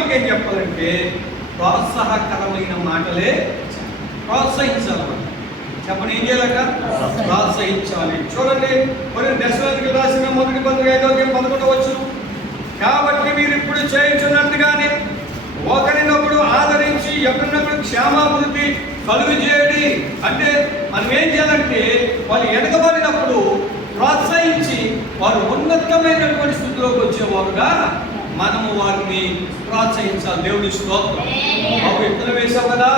సేవకులకి ఏం చెప్పాలంటే ప్రోత్సాహకరమైన మాటలే ప్రోత్సహించాలన్నమాట. చెప్పండి, ఏం చేయాలట? ప్రోత్సహించాలి. చూడండి, కొన్ని దశలోకి రాసిన 1 పత్రిక 5:11 కాబట్టి మీరు ఇప్పుడు చేయించున్నట్టుగానే ఒకరినొకడు ఆదరించి ఎక్కడినప్పుడు క్షేమాభివృద్ధి కలుగు చేయండి. అంటే మనం ఏం చేయాలంటే వాళ్ళు ఎదగబడినప్పుడు ప్రోత్సహించి వారు ఉన్నతమైనటువంటి స్థితిలోకి వచ్చేవారుగా మనము వారిని ప్రోత్సహించాలి. దేవుని స్తోత్రం. బాబు విత్తనం వేసావు కదా,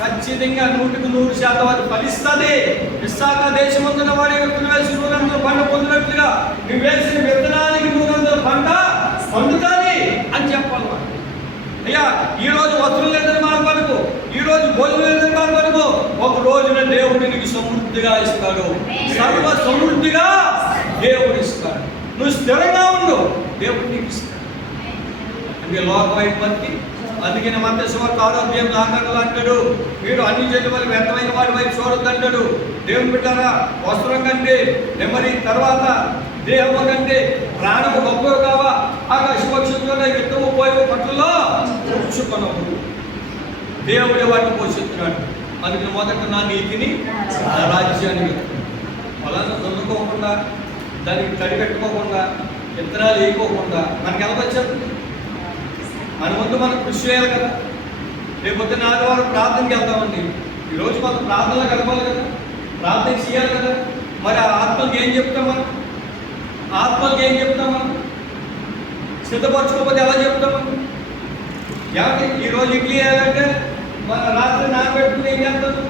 ఖచ్చితంగా 100% అది ఫలిస్తుంది. విశాఖ దేశమందున వాడి విత్తనం వేసి 100 పంట పొందినట్లుగా నువ్వు వేసిన విత్తనానికి 100 పంట పండుతుంది అని చెప్పాలి. అయ్యా, ఈరోజు వస్త్రం లేదని బాధపడకు, ఈరోజు భోజనం లేదని బాధపడకు. ఒక రోజున దేవుడు నీకు సమృద్ధిగా ఇస్తాడు, సర్వ సమృద్ధిగా దేవుడు ఇస్తాడు. నువ్వు స్థిరంగా ఉండు, దేవుడు నీకు ఇస్తాడు. అంటే లోకమైన బతికి అందుకని మత్తయి ఆరోగ్యం నాకలు అంటాడు, మీరు అన్ని చెల్లి వల్ల వ్యర్థమైన వాడి వైపు చూడొద్దంటాడు. దేవుని బిడ్డారా, వస్త్రం కంటే నెమ్మది, తర్వాత దేహము కంటే ప్రాణము గొప్ప కావా, ఆకాశ పక్షులతో యుద్ధము పోయే పట్లలో కూర్చుకున్నాము. దేవుడే వాటిని పోషిస్తున్నాడు. అందుకని మొదట నా నీతిని, నా రాజ్యాన్ని పొలాన్ని దున్నుకోకుండా, దానికి తడి పెట్టుకోకుండా, విత్తనాలు వేయకోకుండా మనకి ఎలా వచ్చారు? మన ముందు మనం కృషి చేయాలి కదా. రేపొద్దు ఆదివారం ప్రార్థనకి వెళ్తామండి. ఈరోజు మనం ప్రార్థనలో గడపాలి కదా, ప్రార్థన చేయాలి కదా. మరి ఆ ఆత్మకి ఏం చెప్తాం మనం? ఆత్మకి ఏం చెప్తాం మనం? సిద్ధపరచుకోకపోతే ఎలా చెప్తాం మనం? ఏమంటే ఈరోజు ఇడ్లీ వేయాలంటే మన రాత్రి నానబెట్టుకుని ఏం చేస్తాను?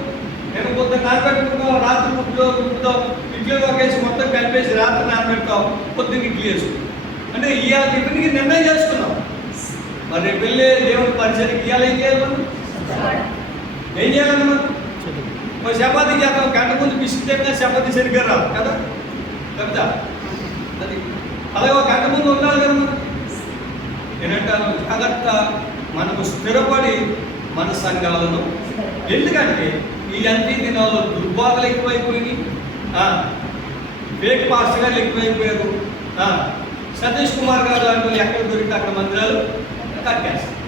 నేను పొద్దున్న నానబెట్టుకుంటాం, రాత్రి ముప్పుతో ఇడ్లీలో ఒకేసి మొత్తం కలిపేసి రాత్రి నానబెడతాం, పొద్దున్న ఇడ్లీ వేసుకుంటాం. అంటే ఇవాళ టిఫిన్కి నిర్ణయం చేసుకున్నాం. మరి రేపు వెళ్ళే దేవుడి పరిచయకి ఇవాళ ఏం చేయాలి? మనం ఏం చేయాలి? మనం చపాతీ చేద్దాం, గంట ముందు బిస్కెట్ తిన్నా చపాతీ సరిగ్గా రాదు కదా కదా. అది అలాగే ఒక గంట ముందు ఉండాలి కదా. మనం నేనంటాను, జాగ్రత్త మనకు స్థిరపడి మన సంఘాలను, ఎందుకంటే ఈ అన్ని దినాల్లో దుర్బాధలు ఎక్కువైపోయినాయి, ఫేక్ పాస్టర్ గారు ఎక్కువైపోయారు. సతీష్ కుమార్ గారు లాంటి వాళ్ళు ఎక్కడ దొరికితే అక్కడ మందిరాలు కట్టేస్తారు.